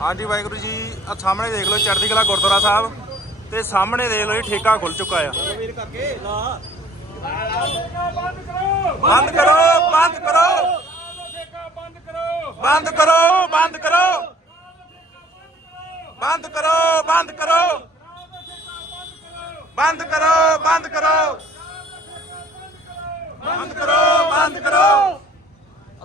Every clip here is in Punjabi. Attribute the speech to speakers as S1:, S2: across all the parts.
S1: ਹਾਂਜੀ ਵਾਹਿਗੁਰੂ ਜੀ ਆ ਸਾਹਮਣੇ ਦੇਖ ਲਓ ਚੜ੍ਹਦੀ ਕਲਾ ਗੁਰਦੁਆਰਾ ਸਾਹਿਬ। ਤੇ ਸਾਹਮਣੇ ਦੇਖ ਲਓ ਜੀ, ਠੇਕਾ ਖੁੱਲ ਚੁੱਕਾ ਆ। ਬੰਦ ਕਰੋ ਬੰਦ ਕਰੋ। ਬੰਦ ਕਰੋ ਬੰਦ ਕਰੋ। ਬੰਦ ਕਰੋ ਬੰਦ ਕਰੋ। ਬੰਦ ਕਰੋ ਬੰਦ ਕਰੋ। ਬੰਦ ਕਰੋ ਬੰਦ ਕਰੋ।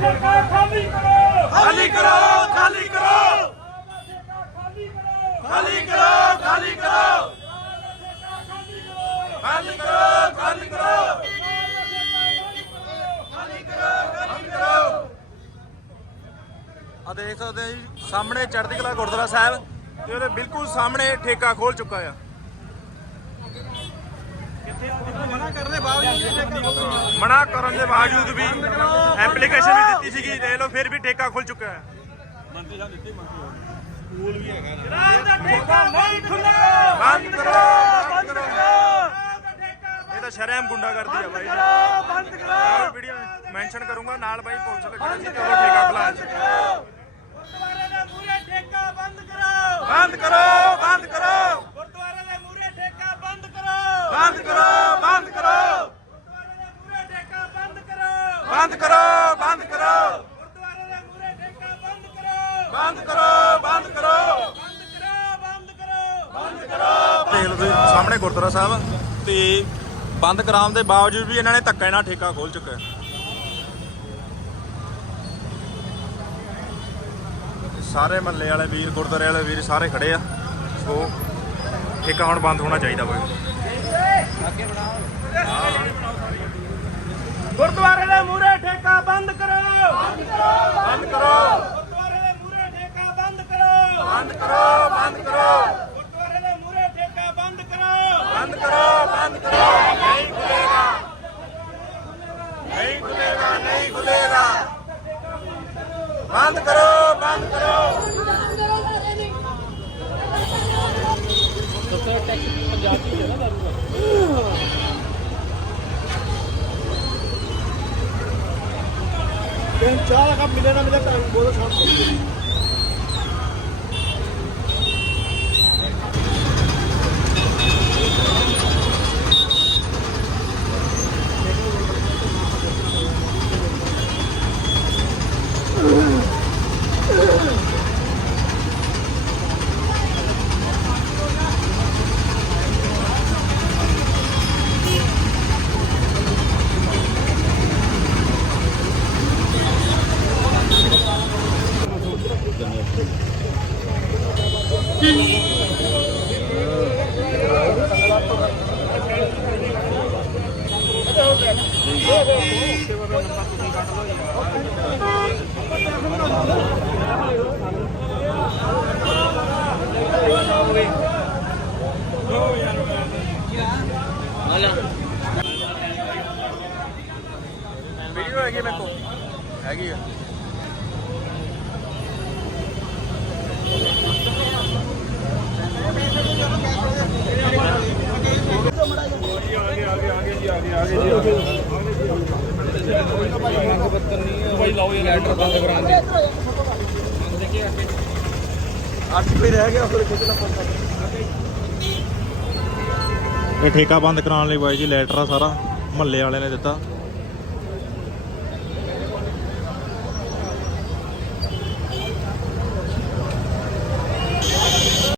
S2: ਕਰੋ।
S1: ਖਾਲੀ ਕਰੋ ਖਾਲੀ ਕਰੋ। ਖਾਲੀ ਕਰੋ ਖਾਲੀ ਕਰੋ। ਖਾਲੀ ਕਰੋ ਖਾਲੀ ਕਰੋ। ਖਾਲੀ ਕਰੋ ਆ ਦੇਖ ਸਕਦੇ ਆ ਜੀ ਸਾਹਮਣੇ ਚੜ੍ਹਦੀ ਕਲਾ ਗੁਰਦੁਆਰਾ ਸਾਹਿਬ ਤੇ ਉਹਦੇ ਬਿਲਕੁਲ ਸਾਹਮਣੇ ਠੇਕਾ ਖੋਲ ਚੁੱਕਾ ਆ।
S3: ਮਨਾ ਕਰਨ ਦੇ ਬਾਵਜੂਦ ਵੀ
S1: ਐਪਲੀਕੇਸ਼ਨ ਵੀ ਦਿੱਤੀ ਸੀਗੀ ਦੇਖ ਲਓ ਫਿਰ ਵੀ ਠੇਕਾ ਖੁੱਲ ਚੁੱਕਾ ਹੈ।
S3: ਮੰਤਰੀ ਸਾਹਿਬ ਦਿੱਤੀ ਮੰਤਰੀ
S2: ਠੇਕਾ ਨਹੀਂ ਖੁੱਲੇਗਾ
S1: ਬੰਦ ਕਰੋ ਬੰਦ ਕਰੋ ਇਹ ਤਾਂ ਸ਼ਰਮ ਗੁੰਡਾਗਰਦੀ ਆ ਬਾਈ।
S2: ਬੰਦ ਕਰੋ।
S1: ਵੀਡੀਓ ਮੈਂਸ਼ਨ ਕਰੂੰਗਾ ਨਾਲ ਬਾਈ ਪੁਲਿਸ ਲੱਗਣੀ ਸੀ ਜਦੋਂ ਠੇਕਾ ਖੁਲਾਇਆ ਸੀ
S2: ਗੁਰਦੁਆਰੇ ਦੇ ਮੂਹਰੇ ਠੇਕਾ ਬੰਦ ਕਰੋ।
S1: ਬੰਦ ਕਰੋ ਬੰਦ ਕਰੋ।
S2: ਗੁਰਦੁਆਰੇ ਦੇ ਮੂਹਰੇ ਠੇਕਾ ਬੰਦ ਕਰੋ।
S1: ਬੰਦ ਕਰੋ ਬੰਦ ਕਰੋ
S2: ਗੁਰਦੁਆਰੇ ਦੇ ਮੂਹਰੇ ਠੇਕਾ ਬੰਦ ਕਰੋ
S1: ਬੰਦ ਕਰੋ ਬੰਦ ਕਰੋ
S2: ਗੁਰਦੁਆਰੇ ਦੇ ਮੂਹਰੇ ਠੇਕਾ ਬੰਦ ਕਰੋ
S1: ਬੰਦ ਕਰੋ ਬੰਦ ਕਰੋ।
S2: ਬੰਦ ਕਰੋ ਬੰਦ ਕਰੋ
S1: ਦੇਖ ਲਓ ਤੁਸੀਂ ਸਾਹਮਣੇ ਗੁਰਦੁਆਰਾ ਸਾਹਿਬ। ਤੇ ਬੰਦ ਕਰਾਉਣ ਦੇ ਬਾਵਜੂਦ ਵੀ ਇਹਨਾਂ ਨੇ ਧੱਕੇ ਨਾਲ ਠੇਕਾ ਖੋਲ ਚੁੱਕਾ ਹੈ। ਸਾਰੇ ਮਹੱਲੇ ਵਾਲੇ ਵੀਰ ਗੁਰਦੁਆਰੇ ਵਾਲੇ ਵੀਰ ਸਾਰੇ ਖੜੇ ਆ। ਸੋ ਠੇਕਾ ਹੁਣ ਬੰਦ ਹੋਣਾ ਚਾਹੀਦਾ ਬਾਈ
S2: ਗੁਰਦੁਆਰੇ ਦੇ ਮੂਹਰੇ ਠੇਕਾ ਬੰਦ ਕਰੋ
S1: ਬੰਦ ਕਰੋ
S2: ਗੁਰਦੁਆਰੇ ਦੇ ਮੂਹਰੇ ਠੇਕਾ ਬੰਦ ਕਰੋ
S1: ਬੰਦ ਕਰੋ ਬੰਦ ਕਰੋ।
S2: ਗੁਰਦੁਆਰੇ ਦੇ ਮੂਹਰੇ ਠੇਕਾ ਬੰਦ ਕਰੋ।
S1: ਬੰਦ ਕਰੋ ਬੰਦ ਕਰੋ। ਨਹੀਂ ਖੁੱਲੇਗਾ। ਨਹੀਂ ਖੁੱਲੇਗਾ ਨਹੀਂ ਖੁੱਲੇਗਾ। ਬੰਦ ਕਰੋ ਬੰਦ ਕਰੋ।
S3: ਚਾਹ ਦਾ ਕੰਮ ਮਿਲੇ ਨਾ ਮਿਲੇ ਟਾਈਮ ਬੋਲੋ ਸ਼ਾਮ
S1: ਹੈਗੀ ਆ।
S3: ਅੱਜ ਵੀ ਰਹਿ ਗਿਆ ਫਿਰ ਖਿੱਚਣਾ ਪੰਦਾ
S1: ਇਹ ਠੇਕਾ ਬੰਦ ਕਰਾਉਣ ਲਈ ਬਾਈ ਜੀ ਲੈਟਰ ਆ ਸਾਰਾ, ਮਹੱਲੇ ਵਾਲਿਆਂ ਨੇ ਦਿੱਤਾ।